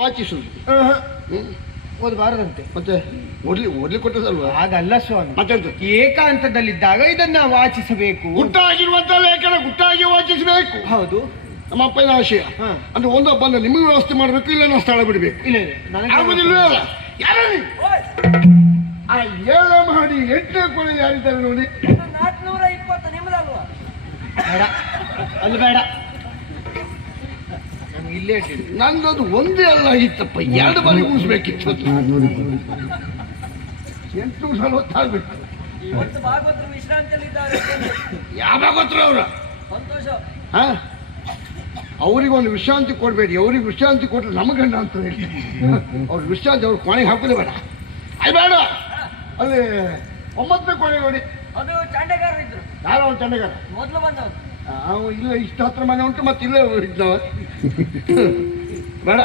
ವಾಚಿಸುದು ಓದು ಬಾರದಂತೆ. ಮತ್ತೆ ಓದ್ಲಿ ಓದ್ಲಿ ಕೊಟ್ಟದಲ್ವಾ ಹಾಗಲ್ಲ ಸ್ವಾಮಿ. ಮತ್ತೆಂತ? ಏಕಾಂತದಲ್ಲಿದ್ದಾಗ ಇದನ್ನ ವಾಚಿಸಬೇಕು. ಗುಟ್ಟಾಗಿರುವಂತ ಲೇಖನ ಗುಟ್ಟಾಗಿ ವಾಚಿಸಬೇಕು. ಹೌದು. ನಮ್ಮ ಅಪ್ಪನ ಆಶಯ. ಅಂದ್ರೆ ಅಂದ್ರೆ ಒಂದೊಬ್ಬನ ನಿಮಗೆ ವ್ಯವಸ್ಥೆ ಮಾಡಬೇಕು ಇಲ್ಲ ನಾವು ಸ್ಥಳ ಬಿಡಬೇಕು? ಇಲ್ಲ ಅಲ್ಲ? ಯಾರ ಆ ಏಳ ಮಾಡಿ ಎಂಟನೇ ಕೊನೆ ಯಾರಿದ್ದಾರೆ ನೋಡಿ. ನಾಲ್ಕುನೂರ ಇಪ್ಪತ್ತು ನಿಮ್ದಲ್ವಾ? ಬೇಡ. ಅಲ್ಲಿ ಬೇಡ. ನಮ್ಗೆ ಇಲ್ಲೇ ಇಟ್ಟಿದ್ದು ನಂದದು ಒಂದೇ ಅಲ್ಲ ಇತ್ತಪ್ಪ. ಎರಡು ಬಾರಿ ಮುಗಿಸ್ಬೇಕಿತ್ತು ಎಂಟು ಸಲ ಇವತ್ತು ಭಾಗವತರು ವಿಶ್ರಾಂತಿಯಲ್ಲಿದ್ದಾರೆ ಯಾವಾಗ ಗೊತ್ತರ ಅವ್ರ? ಸಂತೋಷ. ಹಾ? ಅವರಿಗೊಂದು ವಿಶ್ರಾಂತಿ ಕೊಡಬೇಡಿ. ಅವ್ರಿಗೆ ವಿಶ್ರಾಂತಿ ಕೊಟ್ರೆ ನಮಗಣ್ಣ ಅಂತ ಹೇಳಿ ಅವ್ರಿಗೆ ವಿಶ್ರಾಂತಿ ಅವ್ರು ಕೊನೆಗೆ ಹಾಕೋದೇ ಬೇಡ. ಐ ಬೇಡ. ಅಲ್ಲಿ ಒಂಬತ್ತನೇ ಕೊನೆ ನೋಡಿ. ಅದು ಯಾರೋ ಒಂದು ಚಂಡಗಾರ. ಮೊದಲು ಬಂದವರು. ಅವ ಇಲ್ಲ ಇಷ್ಟು ಹತ್ರ ಮನೆ ಉಂಟು ಮತ್ತೆ ಇಲ್ಲೇ ಇದ್ದವ ಬೇಡ.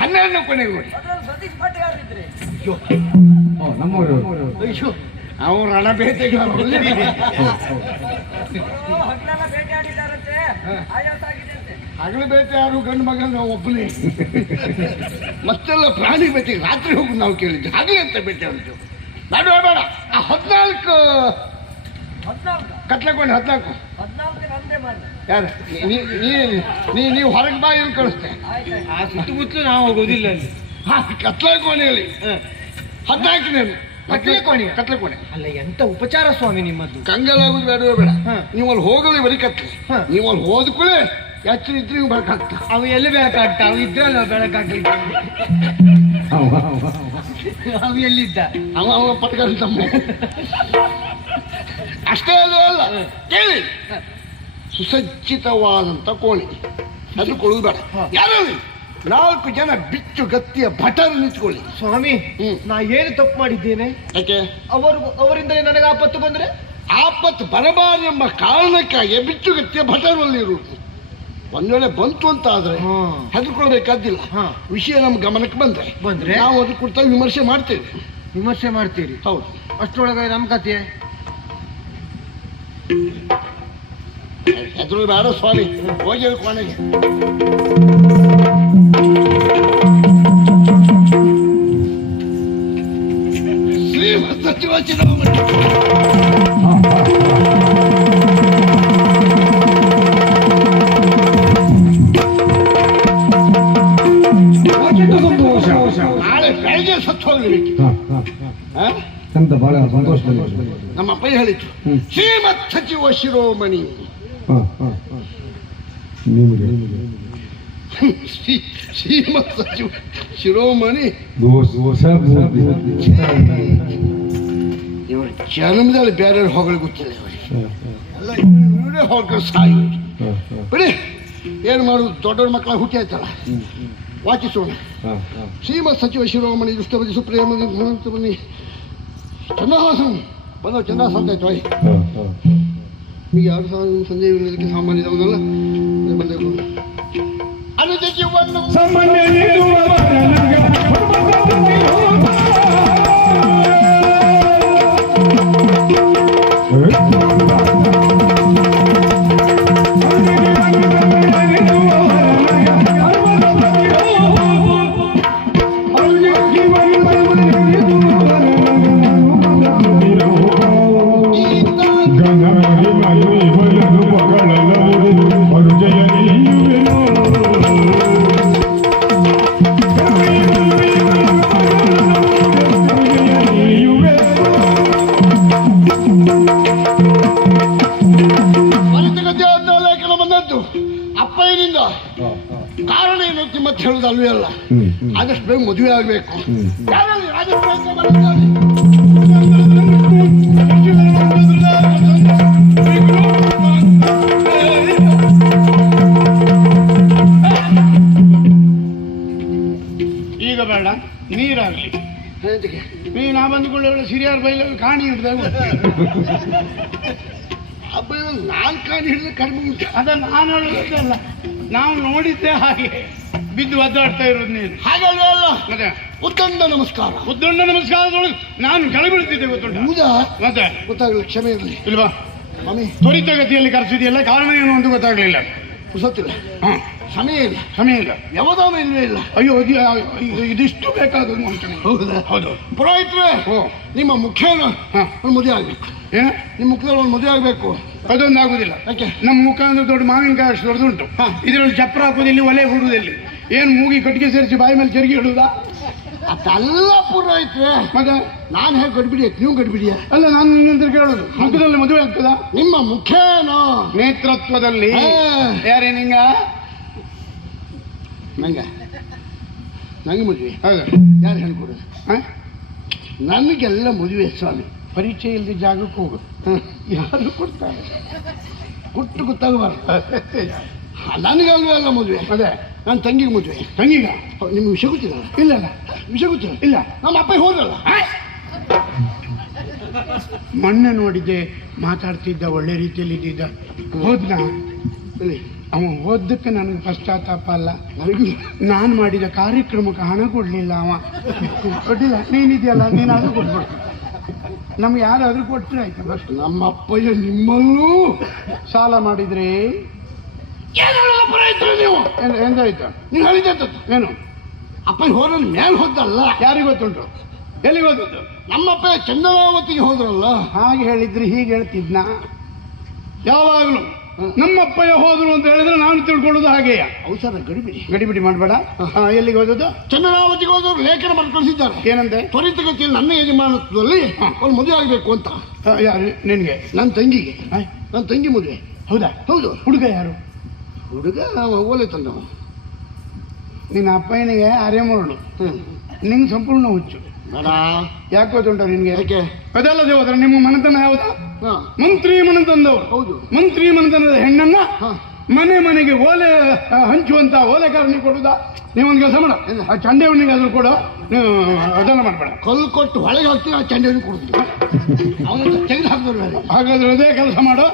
ಹನ್ನೆರಡನೇ ಕೊನೆಗೆ ನೋಡಿ ಅದ್ರಲ್ಲಿ ಸತೀಶ್ ಪಾಟಿಗಾರರು ಇದ್ರೆ. ಅಯ್ಯೋ. ಅವ್ರು ಹಣ ಬೇಟೆಗಾರ ಅವರು ಹಗಲೆಲ್ಲ ಬೇಟೆಯಾಡಿದ್ದಾರಂತೆ ಆಯಾಸ ಹಗಲು ಬೇಟೆ ಯಾರು ಗಂಡು ಮಗನ ನಾವು ಒಬ್ಬನೇ. ಮತ್ತೆಲ್ಲ ಪ್ರಾಣಿ ಬೇಟೆ ರಾತ್ರಿ ಹೋಗಿ ನಾವು ಕೇಳಿದ್ವಿ ಹಗಲಿ ಅಂತ ಬೇಟೆ ಅಂತ ಬೇಡ ಬೇಡ. ಆ ಹದಿನಾಲ್ಕು. ಹದಿನಾಲ್ಕು? ಕಟ್ಲಕೊಂಡು ಹದಿನಾಲ್ಕು ಯಾರು? ನೀ ನೀವು ಹೊರಗೆ ಬಾಯಿ ಇಲ್ಲಿ ಕಳಿಸ್ತೆ ಆಯ್ತಾಯ್ತು ಆ ಸುತ್ತಮುತ್ತಲು ನಾವು ಹೋಗೋದಿಲ್ಲ ಅಲ್ಲಿ. ಹಾ ಕತ್ಲೆ ಕೋಣೆಯಲ್ಲಿ ಹದಿನಾಲ್ಕು ಕತ್ಲೆ ಕೋಣೆ? ಕತ್ಲೆ ಕೋಣೆ ಅಲ್ಲ ಎಂತ ಉಪಚಾರ ಸ್ವಾಮಿ ನಿಮ್ಮದು ಕಂಗಲಾಗುದು ಬೇಡವೇ ಬೇಡ. ನೀವು ಅಲ್ಲಿ ಹೋಗಲಿ ಬರೀ ಕತ್ಲೆ. ನೀವು ಅಲ್ಲಿ ಹೋದ ಕೂಡಲೇ ಎಚ್ಚರ ಇದ್ರೆ ನೀವು ಬೇಕಾಗ್ತ ಅವ ಎಲ್ಲಿ ಬೆಳಕಾಗ್ತ? ಅವ ಇದ್ರಲ್ಲ ಬೆಳಕಾಗ್ಲಿ ಅವ ಎಲ್ಲಿದ್ದ? ಅವ ಅವ ಪಟ್ಕಲ್ ತಮ್ಮ ಅಷ್ಟೇ ಅದು ಅಲ್ಲ. ಕೇಳಿ. ಸುಸಜ್ಜಿತವಾದಂಥ ಕೋಣೆ. ಅದು ಕೊಡುದು ಬೇಡ. ಯಾರು ನಾಲ್ಕು ಜನ ಬಿಚ್ಚು ಗತ್ತಿಯ ಭಟರು ನಿಂತ್ಕೊಳ್ಳಿ ಸ್ವಾಮಿ. ನಾ ಏನು ತಪ್ಪು ಮಾಡಿದ್ದೇನೆ? ಯಾಕೆ? ಅವರು ಅವರಿಂದ ನನಗೆ ಆಪತ್ತು ಬಂದ್ರೆ? ಆಪತ್ತು ಬರಬಾರೆಂಬ ಕಾರಣಕ್ಕಾಗಿ ಬಿಚ್ಚು ಗತ್ತಿಯ ಭಟರಲ್ಲಿ ಇರುವುದು. ಒಂದ್ ವೇಳೆ ಬಂತು ಅಂತ ಆದ್ರೆ. ಹೆದರ್ಕೊಳ್ಬೇಕಾದಿಲ್ಲ. ಹಾ. ವಿಷಯ ನಮ್ಮ ಗಮನಕ್ಕೆ ಬಂದ್ರೆ. ಬಂದ್ರೆ? ನಾವು ಅದಕ್ಕೆ ಕುರಿತ ವಿಮರ್ಶೆ ಮಾಡ್ತೇವೆ. ವಿಮರ್ಶೆ ಮಾಡ್ತೀರಿ? ಹೌದು. ಅಷ್ಟರೊಳಗೆ ನಮ್ಮ ಕತೆ ಹೆದರು ಬೇಡ ಸ್ವಾಮಿ. ಹೋಗಿ ಹೇಳು ಕೊನೆಗೆ ಶ್ರೀಮತ್ ಸಚಿವ ನಾಳೆ ಬೆಳಗ್ಗೆ ಸತ್ತು ಹೋಗ್ಲಿಕ್ಕೆ ಎಂತ ಬಹಳ ಸಂತೋಷ ನಮ್ಮ ಅಪ್ಪ ಹೇಳಿದ್ರು ಶ್ರೀಮತ್ ಸಚಿವ ಶಿರೋಮಣಿ. ನಿಮಗೆ. ಶ್ರೀ- ಶ್ರೀಮತ್ ಸಚಿವ ಶಿರೋಮಣಿ. ಇವ್ರ ಜನ್ಮದಲ್ಲಿ ಬೇರೆ ಹೋಗಲು ಗೊತ್ತಿಲ್ಲ ಇವರೇ ಹೋಗ್ತಾರೆ ಸಾಯಿ ಬಿಡಿ ಏನು ಮಾಡೋದು ದೊಡ್ಡವ್ರ ಮಕ್ಕಳ ಹುಟ್ಟಿ ಆಯ್ತಲ್ಲ? ವಾಚಿಸೋಣ ಶ್ರೀಮತ್ ಸಚಿವ ಶಿರೋಮಣಿ ದುಷ್ಟಪತಿ ಸುಪ್ರೇಮ ಬನ್ನಿ. ಚಂದ್ರಹಾಸನ್. ಬಂದವು ಚಂದ್ರಹಾಸನ್ ಆಯ್ತು ಆಯ್ ಈಗ ಯಾರು ಸಹ ಸಂಜೆ ಸಾಮಾನ್ಯ ಇದಾವಲ್ಲ ಬಂದೆವು ಆದಷ್ಟು ಬೇಗ ಮದುವೆ ಆಗಬೇಕು? ಈಗ ಬೇಡ ನೀರಾಗಲಿ? ನೀ ನಾ ಬಂದುಕೊಳ್ಳೋ ಸಿರಿಯಾರ್ ಬೈಲಲ್ಲಿ ಕಾಣಿ ಹಿಡ್ದಾಗ ಅಬ್ಬ ನಾಲ್ಕು ಕಾಣಿ ಹಿಡಿದು ಕಡಿಮೆ ಉಂಟು? ಅದ ನಾನು ಹೇಳಿದ್ದಲ್ಲ ನಾವು ನೋಡಿದ್ದೆ ಹಾಗೆ. ಬಿದ್ದು ಒದ್ದಾಡ್ತಾ ಇರೋದು ನೀನು. ಹಾಗಲ್ವೇ ಅಲ್ಲ ಮತ್ತೆ? ಉತ್ತಂಡ ನಮಸ್ಕಾರ. ಉದ್ದಂಡ ನಮಸ್ಕಾರದೊಳಗೆ ನಾನು ಕೆಳಬೀಳ್ತಿದ್ದೆ ಗೊತ್ತುಂಟ? ಹೌದಾ? ಮತ್ತೆ? ಗೊತ್ತಾಗಲಿಲ್ಲ ಕ್ಷಮೆ ಇರಲಿ. ಇಲ್ವಾ ಸ್ವಾಮಿ. ತ್ವರಿತಗತಿಯಲ್ಲಿ ಕರೆಸಿದೆಯಲ್ಲ ಕಾರಣ ಏನು ಅಂತ ಗೊತ್ತಾಗ್ಲಿಲ್ಲ. ಪುಸತ್ತಿಲ್ಲ. ಹಾ. ಸಮಯ ಇಲ್ಲ. ಸಮಯ ಇಲ್ಲ. ಯಾವದಾನ ಇಲ್ವೇ ಇಲ್ಲ. ಅಯ್ಯೋ ಇದು- ಇದು- ಇದಿಷ್ಟು ಬೇಕಾದದ್ದು ಅಂತ ಹೌದಾ? ಹೌದು. ಪುರೋಹಿತ್ರೆ ಓ ನಿಮ್ಮ ಮುಖೇನ ಹ. ಒಂದು ಮದುವೆ ಆಗ್ಬೇಕು. ಏನ? ನಿಮ್ಮ ಮುಖದಲ್ಲಿ ಒಂದು ಮದುವೆ ಆಗ್ಬೇಕು. ಅದೊಂದು ಆಗುದಿಲ್ಲ ಯಾಕೆ? ನಮ್ಮ ಮುಖ ಅಂದ್ರೆ ದೊಡ್ಡ ಮಾವಿನಕಾಯಿ ಅಷ್ಟು ದೊಡ್ಡದುಂಟು. ಇದರಲ್ಲಿ ಚಪ್ರ ಹಾಕೋದಿಲ್ಲ ಒಲೆ ಹುಡುವುದಿಲ್ಲಿ ಏನು ಮೂಗಿ ಕಟ್ಟಿಗೆ ಸೇರಿಸಿ ಬಾಯಿ ಮೇಲೆ ಚರಿಗೆ ಅದೆಲ್ಲ ಪೂರ್ವ ಪುರೋಹಿತ್ರೆ ಮತ್ತೆ ನಾನು ಹೇಗೆ ಗಡ್ಬಿಡಿ ನೀವು ಗಡ್ಬಿಡಿಯ ಅಲ್ಲ ನಾನು ನಿನ್ನಂತರ ಕೇಳೋದು. ಮುಖದಲ್ಲಿ ಮದುವೆ ಆಗ್ತದ? ನಿಮ್ಮ ಮುಖೇನ? ನೇತೃತ್ವದಲ್ಲಿ. ಯಾರೇ ನಿಂಗ? ನಂಗೆ. ನಂಗೆ ಮದುವೆ. ಹೌದು. ಯಾರು ಹೇಳ್ಕೊಡು ಹ? ನನಗೆಲ್ಲ ಮದುವೆ ಸ್ವಾಮಿ. ಪರಿಚಯ ಇಲ್ಲದ ಜಾಗಕ್ಕೆ ಹೋಗು. ಯಾರು ಕೊಡ್ತಾರೆ? ಗುಟ್ಟು ಗೊತ್ತಾಗಬಾರ್ದು. ನನಗಲ್ವೇ ಅಲ್ಲ ಮದುವೆ. ಅದೇ. ನನ್ನ ತಂಗಿಗೆ ಮದುವೆ. ತಂಗಿಗ? ನಿಮ್ಗೆ ವಿಷಯ ಗೊತ್ತಿಲ್ಲ? ಇಲ್ಲ ವಿಷಯ ಗೊತ್ತಿಲ್ಲ. ಇಲ್ಲ ನಮ್ಮ ಅಪ್ಪ ಹೋದಲ್ಲ ಮೊನ್ನೆ ನೋಡಿದ್ದೆ ಮಾತಾಡ್ತಿದ್ದ ಒಳ್ಳೆ ರೀತಿಯಲ್ಲಿ ಇದ್ದಿದ್ದ. ಹೋದ್ನ? ಅವ ಓದ್ದಕ್ಕೆ ನನಗೆ ಪಶ್ಚಾತ್ತಾಪ ಅಲ್ಲ. ನಾನು ಮಾಡಿದ ಕಾರ್ಯಕ್ರಮಕ್ಕೆ ಹಣ ಕೊಡಲಿಲ್ಲ ಅವ. ಕೊಟ್ಟಿಲ್ಲ. ನೀನಿದೆಯಲ್ಲ ನೀನಾದರೂ ಕೊಟ್ಬಿಡ್ತು ನಮ್ಗೆ ಯಾರಾದರೂ ಕೊಟ್ಟರೆ ಆಯ್ತು. ಫಸ್ಟ್ ನಮ್ಮ ಅಪ್ಪಯ್ಯ ನಿಮ್ಮಲ್ಲೂ ಸಾಲ ಮಾಡಿದ್ರೆ ನೀವು? ನೀನು ಏನು? ಅಪ್ಪಯ್ಯ ಹೋದ್ರೆ ಮೇಲೆ ಹೋದಲ್ಲ ಯಾರಿಗೆ ಗೊತ್ತುಂಟು? ಎಲ್ಲಿಗೆ ಹೋದದ್ದು? ನಮ್ಮ ಅಪ್ಪಯ್ಯ ಚಂದ್ರಾವತಿಗೆ ಹೋದ್ರಲ್ಲ. ಹಾಗೆ ಹೇಳಿದ್ರಿ ಹೀಗೆ ಹೇಳ್ತಿದ್ನ. ಯಾವಾಗಲೂ ನಮ್ಮಪ್ಪಯ್ಯ ಹೋದ್ರು ಅಂತ ಹೇಳಿದ್ರೆ ನಾನು ತಿಳ್ಕೊಳ್ಳೋದು ಹಾಗೆಯ? ಅವಸರ ಗಡಿಬಿಡಿ. ಗಡಿಬಿಡಿ ಮಾಡಬೇಡ. ಎಲ್ಲಿಗೆ ಹೋದದ್ದು? ಚಂದ್ರಾವತಿಗೆ ಹೋದ್ರು ಲೇಖನ ಬರ್ ಕಳಿಸಿದ್ದಾರೆ ಏನಂತೆ? ತ್ವರಿತಗತಿಯಲ್ಲಿ ನನ್ನ ಯಜಮಾನತ್ವದಲ್ಲಿ ಅವ್ರು ಮದುವೆ ಆಗಬೇಕು ಅಂತ. ಯಾರು? ನಿನಗೆ? ನನ್ನ ತಂಗಿಗೆ. ನನ್ನ ತಂಗಿ ಮದುವೆ. ಹೌದಾ? ಹೌದು. ಹುಡುಗ ಯಾರು? ಹುಡುಗ ಓಲೆ ತಂದವ ನಿನ್ನ ಅಪ್ಪಯ್ಯನಿಗೆ ಅರೆ ಮರಳು ಹ್ಮ್. ನಿಂಗೆ ಸಂಪೂರ್ಣ ಹುಚ್ಚು. ಯಾಕೆ ಗೊತ್ತುಂಟ ನಿನ್ಗೆ? ಯಾಕೆ? ಅದಲ್ಲದೆ ಹೋದ್ರೆ ನಿಮ್ಮ ಮನೆತನ ಯಾವ್ದ? ಮಂತ್ರಿ ಮನೆತನದವ್ರು. ಹೌದು. ಮಂತ್ರಿ ಮನೆತನದ ಹೆಣ್ಣನ್ನ ಮನೆ ಮನೆಗೆ ಓಲೆ ಹಂಚುವಂತ ಓಲೆ ಕಾರಣ ಕೊಡುದಾ? ನೀವೊಂದು ಕೆಲಸ ಮಾಡ. ಆ ಚಂಡೆ ಹಣ್ಣಿಗೆ ಆದ್ರೂ ಕೊಡು. ನೀವು ಅದನ್ನ ಮಾಡಬೇಡ. ಕಲ್ಲು ಕೊಟ್ಟು ಹೊಳೆಗೆ ಹೋಗ್ತೀವಿ ಆ ಚಂಡೆ ಕೊಡ್ತೀನಿ ಅವನು ತೆಗೆದು ಹಾಗಾದ್ರೆ ಅದೇ ಕೆಲಸ ಮಾಡು.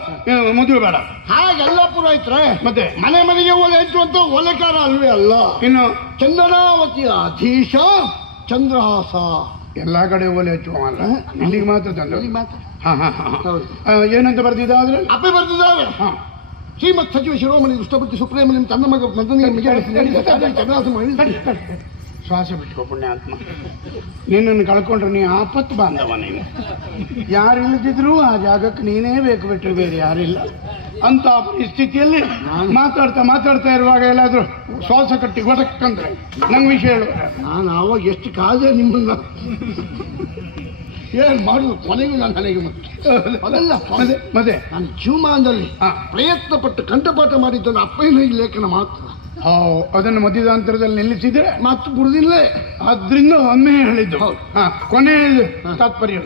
ಮದುವೆ ಬೇಡ. ಹಾಗೆಲ್ಲ ಪುರೋಹಿತ್ರೆ ಮತ್ತೆ? ಮನೆ ಮನೆಗೆ ಓಲೆ ಹಚ್ಚುವಂತ ಒಲೆಕಾರ ಅಲ್ವೇ ಅಲ್ಲ? ಇನ್ನು? ಚಂದನಾವತಿಯ ಅಧೀಶ ಚಂದ್ರಹಾಸ. ಎಲ್ಲ ಕಡೆ ಒಲೆ ಹಚ್ಚುವ ಅಲ್ಲ ಇಲ್ಲಿಗೆ ಮಾತ್ರ ಚಂದ್ರ. ಹಾ ಹಾ ಹಾ ಏನಂತ ಬರ್ತಿದ್ದ ಆದ್ರೆ? ಅಪ್ಪೆ ಬರ್ತಿದ್ದಾವೆ ಹಾ. ಶ್ರೀಮತ್ ಸಚಿವ ಶಿರೋಮಣಿ ದುಷ್ಟಪತಿ ಸುಪ್ರೇಮ ನಿಮ್ಮ ತನ್ನ ಮಗ ಮದನಿಗೆ ತಡಿ. ಶ್ವಾಸ ಬಿಟ್ಕೋ ಪುಣ್ಯಾತ್ಮ ನಿನ್ನನ್ನು ಕಳ್ಕೊಂಡ್ರೆ ನೀ ಆಪತ್ತು ಬಾಂಧವ ನೀನು ಯಾರು ಇಲ್ಲದಿದ್ರು ಆ ಜಾಗಕ್ಕೆ ನೀನೇ ಬೇಕು ಬಿಟ್ಟರು ಬೇರೆ ಯಾರಿಲ್ಲ ಅಂತ ಪರಿಸ್ಥಿತಿಯಲ್ಲಿ ಮಾತಾಡ್ತಾ ಮಾತಾಡ್ತಾ ಇರುವಾಗ ಎಲ್ಲಾದರೂ ಶ್ವಾಸ ಕಟ್ಟಿ ಹೊರಕ್ಕಂದ್ರೆ ನಂಗೆ ವಿಷಯ ಹೇಳು ನಾನು ಆವಾಗ ಎಷ್ಟು ಕಾದೆ ನಿಮ್ಮನ್ನ ಏನ್ ಮಾಡುದು ಕೊನೆಗೂ ನಾನು ನನಗೆ ಅದೆಲ್ಲ ಅದಲ್ಲ ಮತ್ತೆ ನಾನು ಜೀವಮಾನದಲ್ಲಿ. ಪ್ರಯತ್ನ ಪಟ್ಟು ಕಂಠಪಾಠ ಮಾಡಿದ್ದನ್ನು ಅಪ್ಪಯ್ಯನ ಈ ಲೇಖನ ಮಾತ್ರ ಅದನ್ನು ಮಧ್ಯದಾಂತರದಲ್ಲಿ ನಿಲ್ಲಿಸಿದ್ರೆ ಮತ್ತು ಬುಡದಿಲ್ಲೇ ಆದ್ರಿಂದ ಒಮ್ಮೆ ಹೇಳಿದ್ದು. ತಾತ್ಪರ್ಯಗಳು ಕೊನೆಯ ತಾತ್ಪರ್ಯ